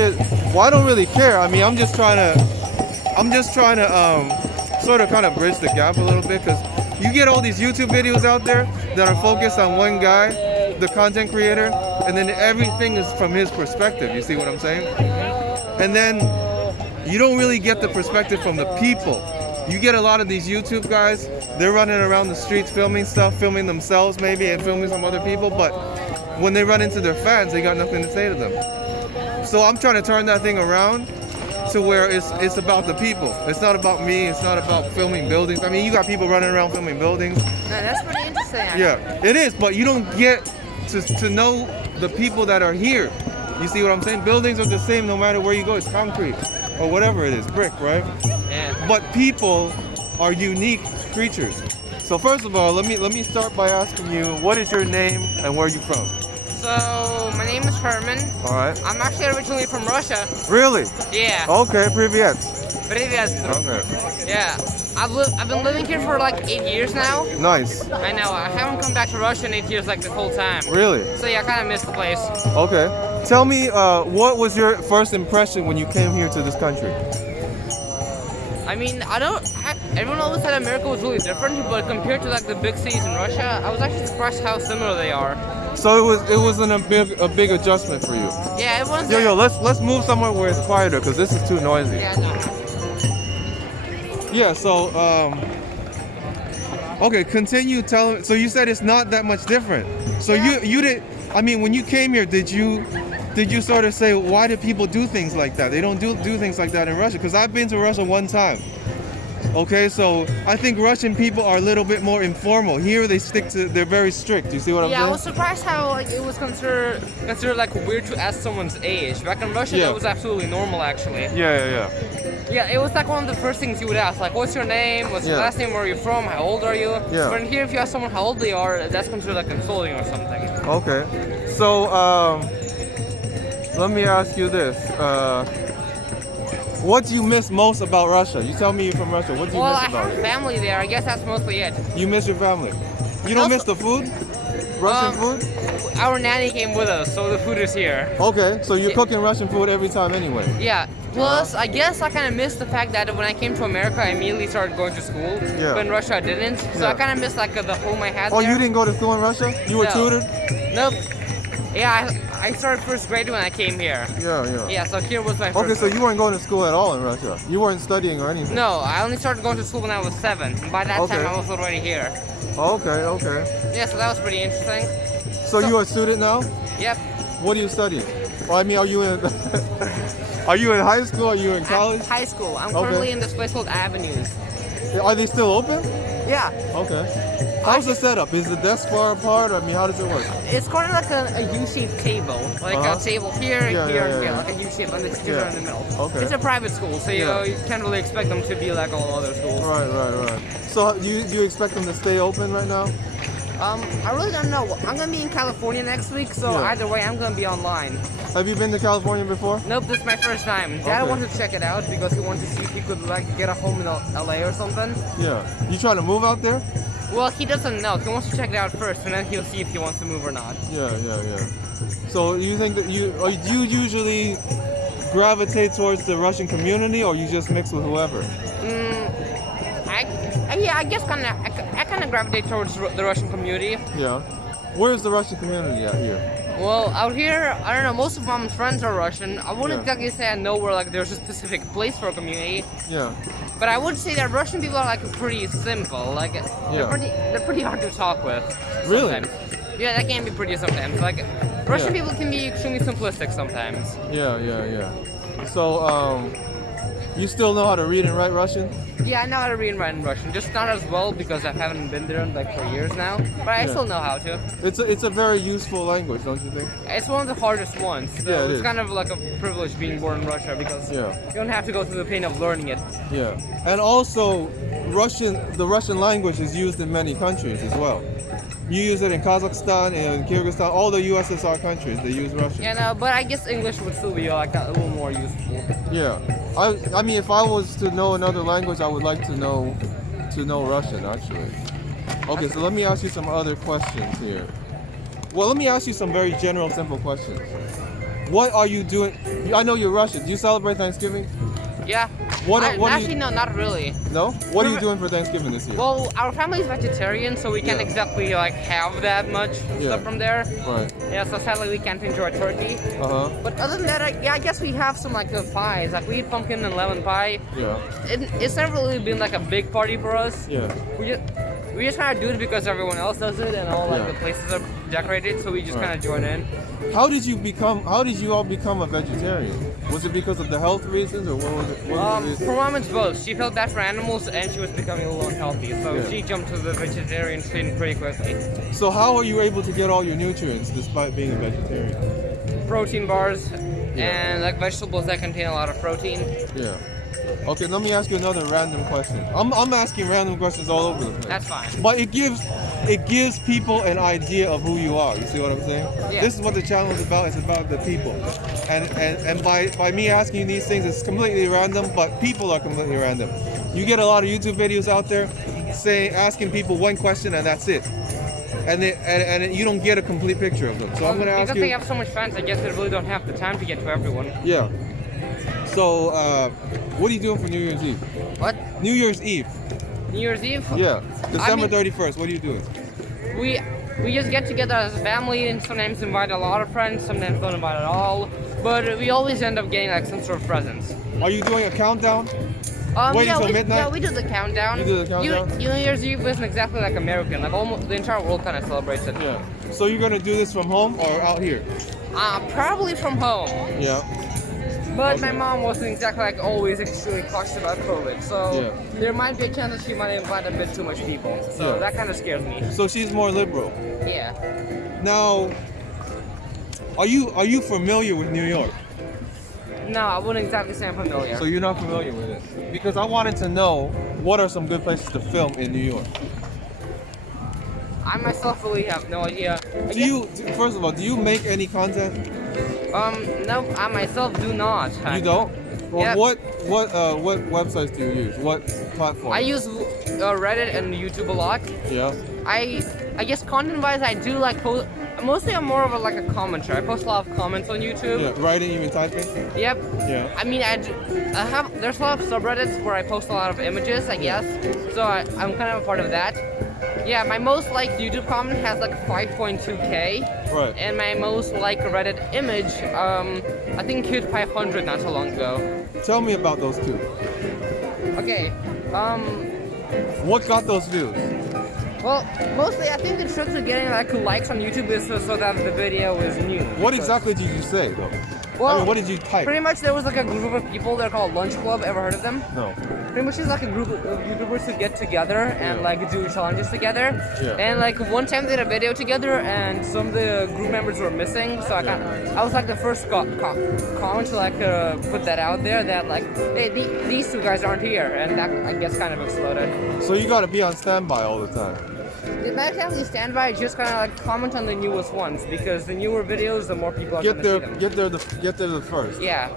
it. Well, I don't really care. I mean, I'm just trying to sort of kind of bridge the gap a little bit, because you get all these YouTube videos out there that are focused on one guy, the content creator, and then everything is from his perspective. You see what I'm saying? And then you don't really get the perspective from the people. You get a lot of these YouTube guys, they're running around the streets filming stuff, filming themselves maybe, and filming some other people, but when they run into their fans, they got nothing to say to them. So I'm trying to turn that thing around to where it's about the people. It's not about me, it's not about filming buildings. I mean, you got people running around filming buildings. Man, that's pretty interesting. Yeah, it is, but you don't get to know the people that are here. You see what I'm saying? Buildings are the same no matter where you go. It's concrete or whatever it is, brick, right? Yeah. But people are unique creatures. So first of all, let me start by asking you, what is your name and where are you from? So, my name is Herman. All right. I'm actually originally from Russia. Really? Yeah. Okay, привет. Привет. Okay. Yeah. I've been living here for like 8 years now. Nice. I know. I haven't come back to Russia in 8 years like the whole time. Really? So yeah, I kind of missed the place. Okay. Tell me, what was your first impression when you came here to this country? I mean, everyone always said America was really different, but compared to like the big cities in Russia, I was actually surprised how similar they are. So it wasn't a big adjustment for you. Yeah, it was. Yo, let's move somewhere where it's quieter, because this is too noisy. Yeah, no. Yeah. So okay, continue telling. So you said it's not that much different. So Yeah. you did. I mean, when you came here, did you sort of say, why do people do things like that? They don't do things like that in Russia. Because I've been to Russia one time. Okay, so I think Russian people are a little bit more informal. Here they're very strict. You see what I'm saying? Yeah, I was surprised how like it was considered like weird to ask someone's age. Back in Russia, that was absolutely normal actually. Yeah. Yeah, it was like one of the first things you would ask, like, what's your name? What's your last name? Where are you from? How old are you? Yeah. But in here, if you ask someone how old they are, that's considered like insulting or something. Okay. So let me ask you this. What do you miss most about Russia? You tell me you're from Russia. What do you Well, miss I about have it? family there. I guess that's mostly it. You miss your family. You don't miss the food? Russian food? Our nanny came with us, so the food is here. Okay, so you're cooking Russian food every time anyway. Yeah. Plus, I guess I kind of missed the fact that when I came to America, I immediately started going to school. Yeah. But in Russia, I didn't. So I kind of missed like the home I had Oh, there. you didn't go to school in Russia? You were No. tutored? Nope. Yeah, I started first grade when I came here. Yeah. Yeah, so here was my first Okay, so grade. you weren't going to school at all in Russia. You weren't studying or anything. No, I only started going to school when I was 7. And by that Okay. time, I was already here. Okay. Yeah, so that was pretty interesting. So you're a student now? Yep. What are you studying? Well, I mean, are you in are you in high school? Are you in college? High school. I'm Okay. currently in this place called Avenues. Are they still open? Yeah. Okay. How's the setup? Is the desk far apart? I mean, how does it work? It's kind of like a U-shaped table. Like a table here, Yeah, here, yeah, and here. yeah. Like a U-shape, and the computer in the middle. Okay. It's a private school, so you can't really expect them to be like all other schools. Right. So you expect them to stay open right now? I really don't know. I'm gonna be in California next week, so Yeah. either way, I'm gonna be online. Have you been to California before? Nope, this is my first time. Dad Okay. wanted to check it out because he wanted to see if he could like get a home in LA or something. Yeah. You trying to move out there? Well, he doesn't know. He wants to check it out first, and then he'll see if he wants to move or not. Yeah. So you think that do you usually gravitate towards the Russian community, or you just mix with whoever? I guess I kind of gravitate towards the Russian community. Yeah. Where's the Russian community out here? Well, out here, I don't know. Most of my friends are Russian. I wouldn't Yeah. exactly say I know where like there's a specific place for a community, Yeah. but I would say that Russian people are like pretty simple. Like they're pretty hard to talk with. Really? Sometimes. Yeah, that can be pretty sometimes. Like Russian people can be extremely simplistic sometimes. Yeah. So you still know how to read and write Russian? Yeah, I know how to read and write in Russian, just not as well because I haven't been there in like for years now. But I still know how to. It's a very useful language, don't you think? It's one of the hardest ones. So Yeah, it it's is. kind of like a privilege being born in Russia because you don't have to go through the pain of learning it. Yeah. And also the Russian language is used in many countries as well. You use it in Kazakhstan and Kyrgyzstan, all the USSR countries, they use Russian. Yeah, no, but I guess English would still be like a little more useful. Yeah. I mean, if I was to know another language, I would like to know Russian, actually. Okay, so let me ask you some other questions here. Well, let me ask you some very general, simple questions. What are you doing? I know you're Russian. Do you celebrate Thanksgiving? Yeah. What Actually, do you, no, not really. no? What are you doing for Thanksgiving this year? Well, our family is vegetarian, so we can't Yeah. exactly like have that much stuff from there. Right. Yeah, so sadly we can't enjoy turkey. Uh-huh. But other than that, I guess we have some like pies. Like we eat pumpkin and lemon pie. Yeah. It's never really been like a big party for us. Yeah. We just kind of do it because everyone else does it, and all like Yeah. the places are decorated, so we just Right. kind of join in. How did you all become a vegetarian? Was it because of the health reasons, or what was it? What was the reason? For mom, it's both. She felt bad for animals, and she was becoming a little unhealthy, so Yeah. she jumped to the vegetarian scene pretty quickly. So how are you able to get all your nutrients despite being a vegetarian? Protein bars Yeah. and like vegetables that contain a lot of protein. Yeah. Okay, let me ask you another random question. I'm asking random questions all over the place. That's fine. But it gives people an idea of who you are. You see what I'm saying? Yeah. This is what the channel is about. It's about the people. And by me asking you these things, it's completely random, but people are completely random. You get a lot of YouTube videos out there asking people one question and that's it. And you don't get a complete picture of them. So I'm gonna ask because you. they have so much fans, I guess they really don't have the time to get to everyone. Yeah. So what are you doing for New Year's Eve? What? New Year's Eve. New Year's Eve? Yeah. December mean- 31st. What are you doing? We just get together as a family and sometimes invite a lot of friends, sometimes don't invite at all. But we always end up getting like some sort of presents. Are you doing a countdown? Waiting yeah, till we, midnight? Yeah, we do the countdown. You do the countdown? New Year's Eve isn't exactly like American. Like almost the entire world kind of celebrates it. Yeah. So you're gonna do this from home or out here? Probably from home. Yeah. But Okay. my mom wasn't exactly like always extremely cautious about COVID, so Yeah. there might be a chance that she might invite a bit too much people. So Yeah. that kind of scares me. So she's more liberal. Yeah. Now, are you familiar with New York? No, I wouldn't exactly say I'm familiar. So you're not familiar with it? Because I wanted to know what are some good places to film in New York. I myself really have no idea. First of all, do you make any content? No, I myself do not. You don't? Well, Yeah. what websites do you use? What platform? I use Reddit and YouTube a lot. Yeah. I guess content-wise, I do like post. Mostly, I'm more of like a commenter. I post a lot of comments on YouTube. Yeah. Writing, even typing. Yep. Yeah. I mean, I have. There's a lot of subreddits where I post a lot of images, I guess. So I'm kind of a part of that. Yeah, my most liked YouTube comment has like 5.2K. Right. And my most liked Reddit image, I think hit 500 not so long ago. Tell me about those two. Okay. What got those views? Well, mostly I think the trick to getting like likes on YouTube is so that the video is new. What exactly did you say though? Well, I mean, what did you type? Pretty much there was like a group of people, they're called Lunch Club, ever heard of them? No. Pretty much it's like a group of YouTubers who get together and like do challenges together. Yeah. And like one time they did a video together and some of the group members were missing, so I was like the first comment to like put that out there that like, hey, these two guys aren't here, and that I guess kind of exploded. So you gotta be on standby all the time. Not exactly stand by, just kind of like comment on the newest ones because the newer videos, the more people are Get gonna there, see them. get there the first. Yeah.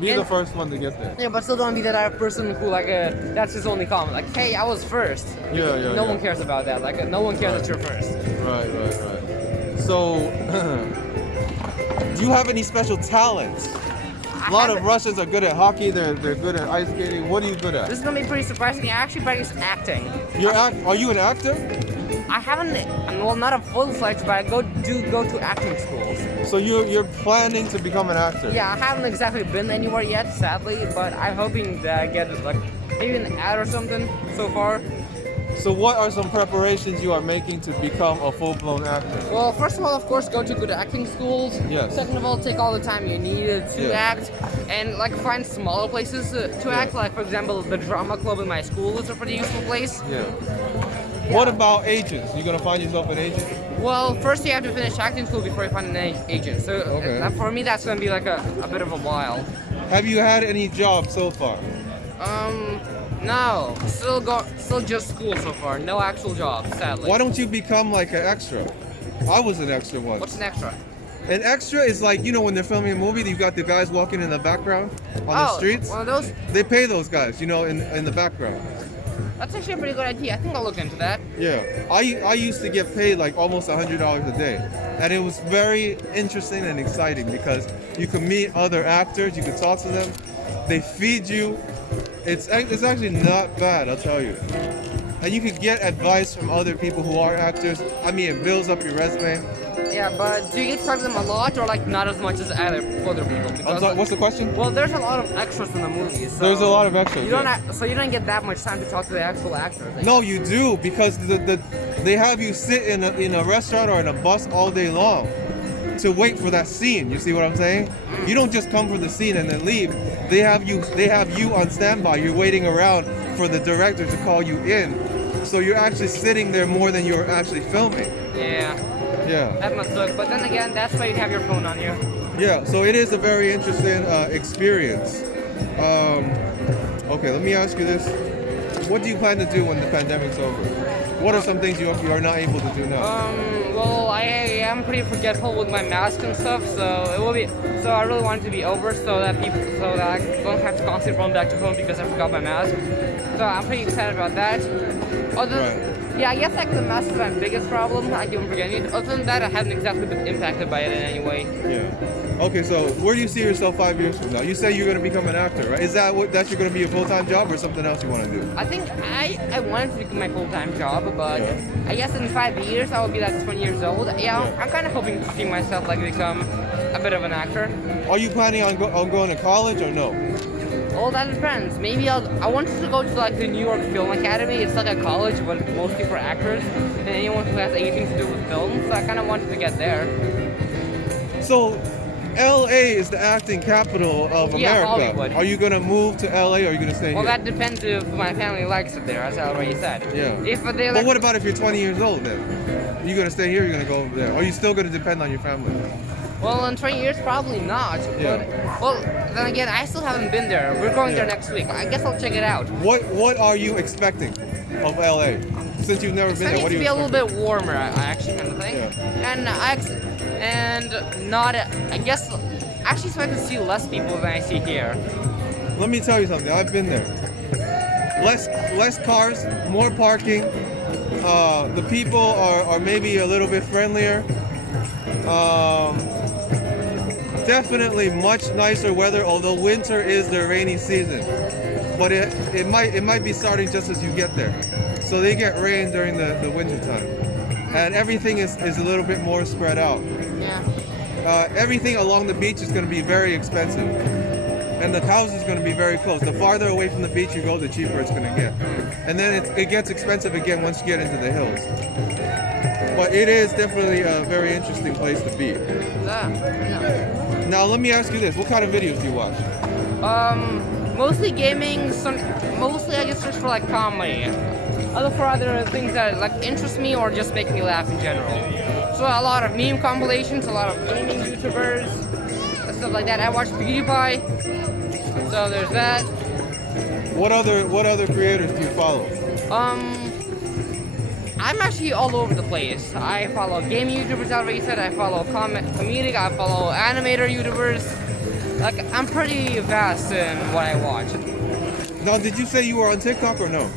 Be And- the first one to get there. Yeah, but still don't be that type of person who like that's his only comment. Like, hey, I was first. Yeah, yeah. No yeah. one cares about that. Like, no one cares that you're first. Right. So, do you have any special talents? A lot of Russians are good at hockey. They're good at ice skating. What are you good at? This is gonna be pretty surprising. I actually practice acting. Are you an actor? I haven't, well, not a full-fledged, but I go to acting schools. So you're planning to become an actor? Yeah, I haven't exactly been anywhere yet, sadly, but I'm hoping that I get like maybe an ad or something so far. So what are some preparations you are making to become a full-blown actor? Well, first of all, of course, go to good acting schools. Yes. Second of all, take all the time you need to Yeah. act, and like find smaller places to act. Like for example, the drama club in my school is a pretty useful place. Yeah. What about agents? You gonna find yourself an agent? Well, first you have to finish acting school before you find an agent. So Okay. for me, that's gonna be like a bit of a while. Have you had any jobs so far? No, still just school so far. No actual job, sadly. Why don't you become like an extra? I was an extra once. What's an extra? An extra is like, you know, when they're filming a movie, you've got the guys walking in the background on the streets. One of those? They pay those guys, you know, in the background. That's actually a pretty good idea. I think I'll look into that. Yeah, I used to get paid like almost $100 a day, and it was very interesting and exciting because You can meet other actors. You can talk to them. They feed you. It's actually not bad, I'll tell you. And you can get advice from other people who are actors. I mean, it builds up your resume. Yeah, but do you get to talk to them a lot, or like not as much as other people? I'm Because sorry, what's the question? well, there's a lot of extras in the movies. So There's a lot of extras. You don't yeah. so you don't get that much time to talk to the actual actors. No, you do, because they have you sit in a restaurant or in a bus all day long to wait for that scene. You see what I'm saying? You don't just come for the scene and then leave. They have you on standby. You're waiting around for the director to call you in. So you're actually sitting there more than you're actually filming. Yeah. Yeah. That must suck. But then again, that's why you have your phone on you. Yeah. So it is a very interesting experience. Okay, let me ask you this. What do you plan to do when the pandemic's over? What are some things you are not able to do now? Well, I am pretty forgetful with my mask and stuff, so it will be. So I really want it to be over, so that I don't have to constantly run back to home because I forgot my mask. So I'm pretty excited about that. Yeah, I guess like the mask is my biggest problem. I keep on forgetting it. Other than that, I haven't exactly been impacted by it in any way. Yeah. Okay, so where do you see yourself 5 years from now? You say you're going to become an actor, right? Is that that's you're going to be a full-time job or something else you want to do? I think I want it to become my full-time job, but Yeah. I guess in 5 years I will be like 20 years old. Yeah, I'm kind of hoping to see myself like become a bit of an actor. Are you planning on going to college or no? Well, that depends. Maybe I wanted to go to like the New York Film Academy. It's like a college, but mostly for actors and anyone who has anything to do with film. So I kind of wanted to get there. So, LA is the acting capital of Yeah, America. Hollywood. Are you going to move to LA or are you going to stay Well, here? that depends if my family likes it there, as I already said. Yeah. If they But like, what about if you're 20 years old then? Are you going to stay here or are you going to go over there? Or are you still going to depend on your family? well, in 20 years, probably not. Yeah. But well, then again, I still haven't been there. We're going there next week. I guess I'll check it out. What are you expecting of LA? Since you've never been I there, need what to are be you a little bit warmer, I actually kind of think. Yeah. And not, I guess, actually expect to see less people than I see here. Let me tell you something. I've been there. Less cars, more parking. The people are maybe a little bit friendlier. Definitely much nicer weather, although winter is the rainy season. But it might be starting just as you get there. So they get rain during the winter time. And everything is a little bit more spread out. Yeah. Everything along the beach is going to be very expensive. And the house is going to be very close. The farther away from the beach you go, the cheaper it's going to get. And then it gets expensive again once you get into the hills. But it is definitely a very interesting place to be. Yeah. Now let me ask you this: what kind of videos do you watch? Mostly gaming. Mostly I just search for like comedy. I look for other things that like interest me or just make me laugh in general. So a lot of meme compilations, a lot of gaming YouTubers, and stuff like that. I watch PewDiePie. So there's that. What other creators do you follow? I'm actually all over the place. I follow gaming YouTubers, already said. I follow comedic. I follow animator YouTubers. Like, I'm pretty vast in what I watch. Now, did you say you were on TikTok or no?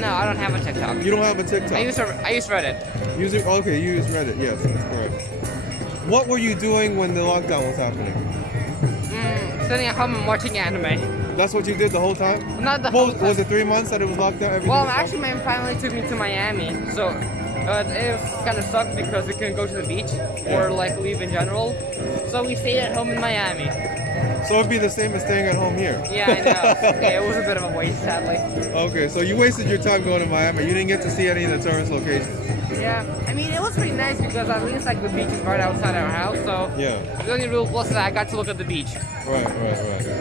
No, I don't have a TikTok. You don't have a TikTok. I use Reddit. Okay, you use Reddit. Yes, that's correct. What were you doing when the lockdown was happening? Sitting at home and watching anime. That's what you did the whole time? Not the whole time. Was it 3 months that it was locked down? Everything Well, was locked? actually, my family took me to Miami, so it kind of sucked because we couldn't go to the beach or like leave in general. So we stayed at home in Miami. So it'd be the same as staying at home here. Yeah, I know. Yeah, it was a bit of a waste, sadly. Okay, so you wasted your time going to Miami. You didn't get to see any of the tourist locations. Yeah, I mean, it was pretty nice because at least like the beach is right outside our house, so Yeah. the only real plus is that I got to look at the beach. Right.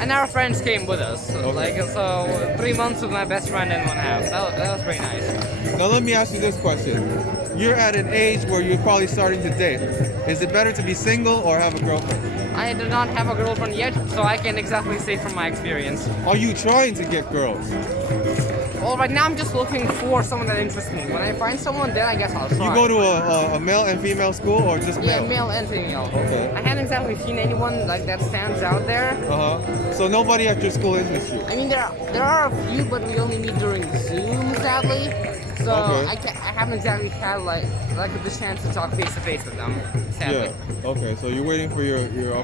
And our friends came with us. So 3 months with my best friend in one house. That was pretty nice. Now let me ask you this question. You're at an age where you're probably starting to date. Is it better to be single or have a girlfriend? I do not have a girlfriend yet, so I can exactly say from my experience. Are you trying to get girls? Well, right now I'm just looking for someone that interests me. When I find someone, then I guess I'll try. You go to a male and female school or just Yeah, male? male and female. Okay. I haven't exactly seen anyone like that stands out there. So nobody at your school interests you? I mean, there are a few, but we only meet during Zoom, sadly. So Okay. I haven't exactly had like the chance to talk face to face with them, sadly. Yeah. Okay, so you're waiting for your